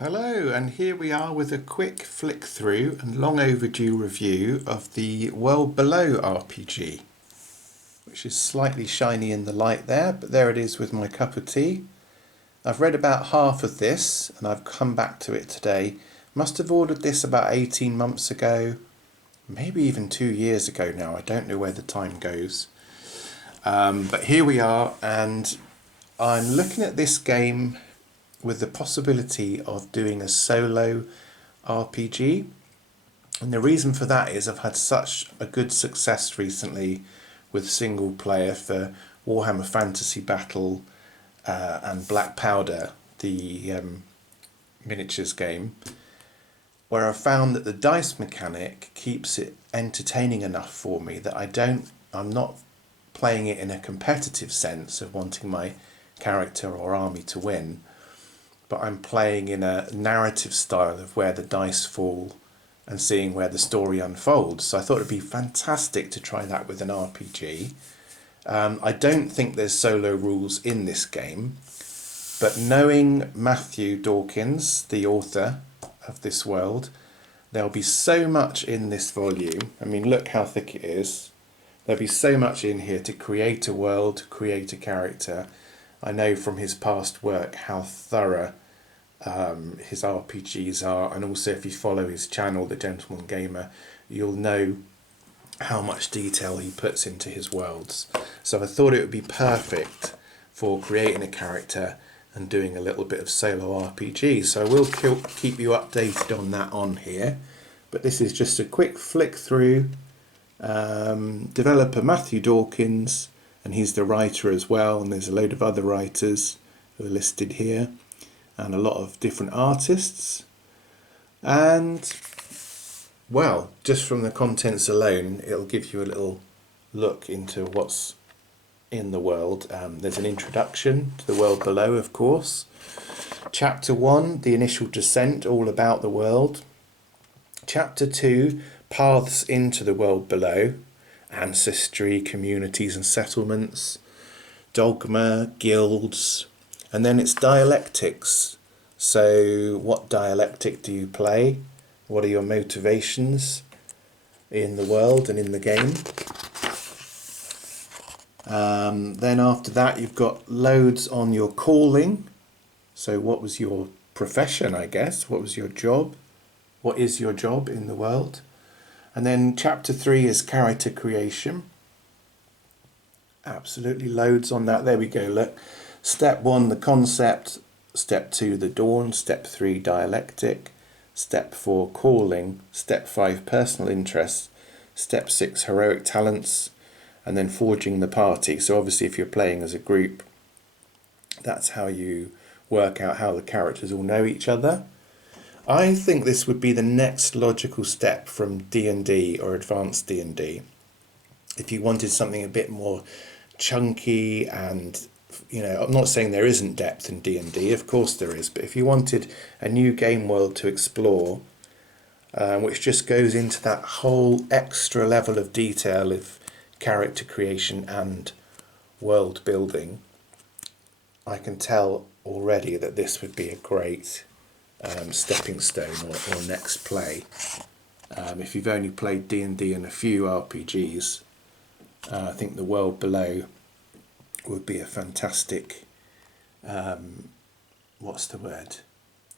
Hello, and here we are with a quick flick through and long overdue review of the World Below RPG, which is slightly shiny in the light there, but there it is with my cup of tea. I've read about half of this and I've come back to it today. Must have ordered this about 18 months ago, maybe even 2 years ago now. I don't know where the time goes. But here we are, and I'm looking at this game with the possibility of doing a solo RPG. And the reason for that is I've had such a good success recently with single player for Warhammer Fantasy Battle and Black Powder, the miniatures game, where I've found that the dice mechanic keeps it entertaining enough for me that I'm not playing it in a competitive sense of wanting my character or army to win, but I'm playing in a narrative style of where the dice fall and seeing where the story unfolds. So I thought it'd be fantastic to try that with an RPG. I don't think there's solo rules in this game, but knowing Matthew Dawkins, the author of this world, there'll be so much in this volume. I mean, look how thick it is. There'll be so much in here to create a world, create a character. I know from his past work how thorough his RPGs are, and also if you follow his channel, The Gentleman Gamer, you'll know how much detail he puts into his worlds. So I thought it would be perfect for creating a character and doing a little bit of solo RPG. So I will keep you updated on that on here, but this is just a quick flick through. Developer Matthew Dawkins, and he's the writer as well, and there's a load of other writers who are listed here, and a lot of different artists. And well, just from the contents alone, it'll give you a little look into what's in the world. There's an introduction to the world below, of course. Chapter 1, the initial descent, all about the world. Chapter 2, paths into the world below, ancestry, communities and settlements, dogma, guilds, and then it's dialectics. So what dialectic do you play? What are your motivations in the world and in the game? Then after that, you've got loads on your calling. So what was your profession, I guess? What was your job? What is your job in the world? And then chapter 3 is character creation. Absolutely loads on that. There we go, look. Step 1, the concept. Step 2, the dawn. Step 3, dialectic. Step 4, calling. Step 5, personal interests. Step 6, heroic talents. And then forging the party. So obviously if you're playing as a group, that's how you work out how the characters all know each other. I think this would be the next logical step from D&D or advanced D&D. If you wanted something a bit more chunky and, I'm not saying there isn't depth in D&D, of course there is, but if you wanted a new game world to explore, which just goes into that whole extra level of detail of character creation and world building, I can tell already that this would be a great stepping stone or next play. If you've only played D&D and a few RPGs, I think the world below would be a fantastic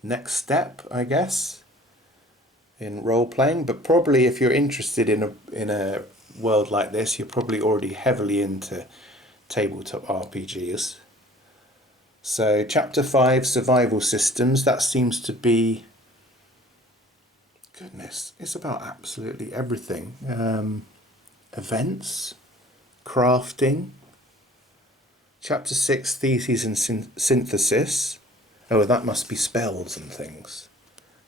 next step, I guess, in role playing. But probably if you're interested in a world like this, you're probably already heavily into tabletop RPGs. So chapter 5, survival systems, that seems to be, goodness, it's about absolutely everything. Events, crafting. Chapter 6, theses and synthesis. Oh, that must be spells and things.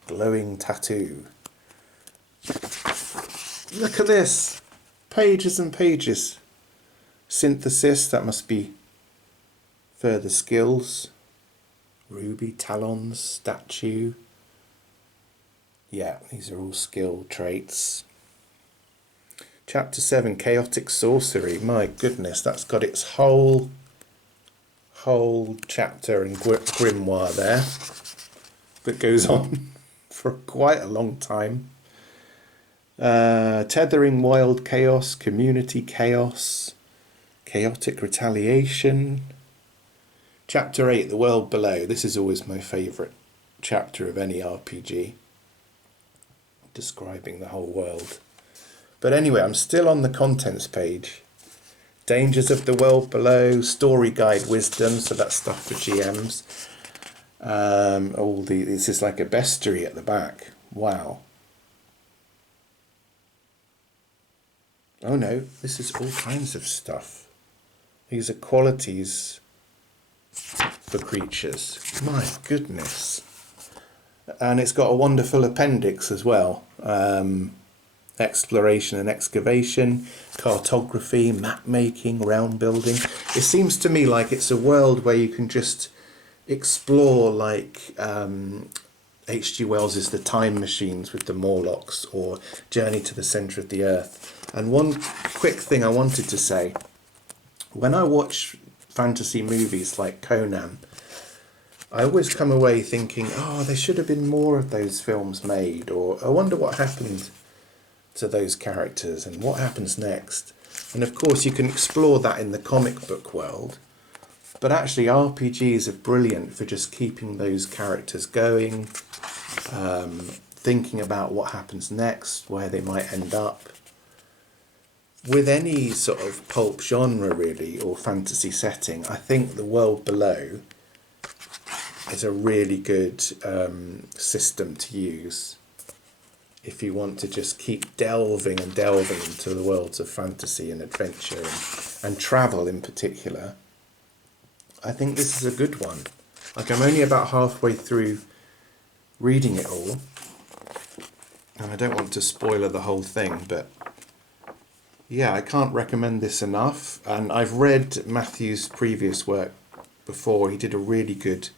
Glowing tattoo. Look at this. Pages and pages. Synthesis, that must be further skills. Ruby, talons, statue. Yeah, these are all skill traits. Chapter 7, chaotic sorcery. My goodness, that's got its whole chapter and grimoire there. that goes on for quite a long time. Tethering Wild Chaos, Community Chaos, Chaotic Retaliation. Chapter 8, The World Below. This is always my favourite chapter of any RPG, describing the whole world. But anyway, I'm still on the contents page. Dangers of the World Below, Story Guide Wisdom, so that's stuff for GMs. This is like a bestiary at the back. Wow. Oh no, this is all kinds of stuff. These are qualities for creatures. My goodness. And it's got a wonderful appendix as well. Exploration and excavation, cartography, map making, realm building. It seems to me like it's a world where you can just explore, like H.G. Wells' The Time Machines with the Morlocks, or Journey to the Centre of the Earth. And one quick thing I wanted to say, when I watch fantasy movies like Conan, I always come away thinking, oh, there should have been more of those films made, or I wonder what happened to those characters and what happens next. And of course you can explore that in the comic book world, but actually RPGs are brilliant for just keeping those characters going, thinking about what happens next, where they might end up. With any sort of pulp genre really, or fantasy setting, I think The World Below is a really good system to use if you want to just keep delving and delving into the worlds of fantasy and adventure and travel in particular. I think this is a good one. Like, I'm only about halfway through reading it all, and I don't want to spoiler the whole thing, but yeah, I can't recommend this enough. And I've read Matthew's previous work before. He did a really good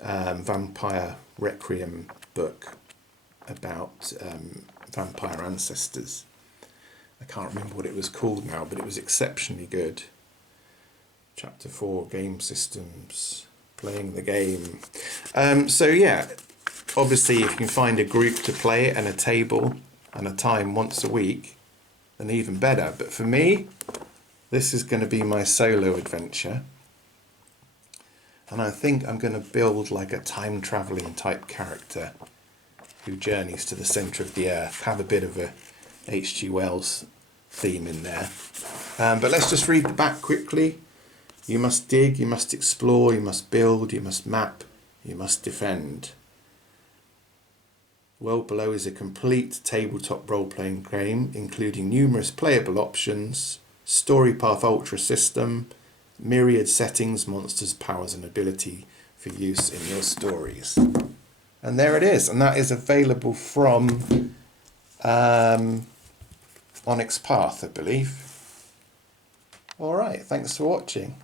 Vampire Requiem book about vampire ancestors. I can't remember what it was called now, but it was exceptionally good. Chapter 4, Game Systems, Playing the Game. So yeah, obviously if you can find a group to play it and a table and a time once a week, then even better. But for me, this is going to be my solo adventure. And I think I'm going to build like a time-travelling type character who journeys to the centre of the earth. Have a bit of a H.G. Wells theme in there. But let's just read the back quickly. You must dig, you must explore, you must build, you must map, you must defend. World Below is a complete tabletop role-playing game, including numerous playable options, StoryPath Ultra system, myriad settings, monsters, powers and ability for use in your stories. And there it is, and that is available from Onyx Path, I believe. Alright, thanks for watching.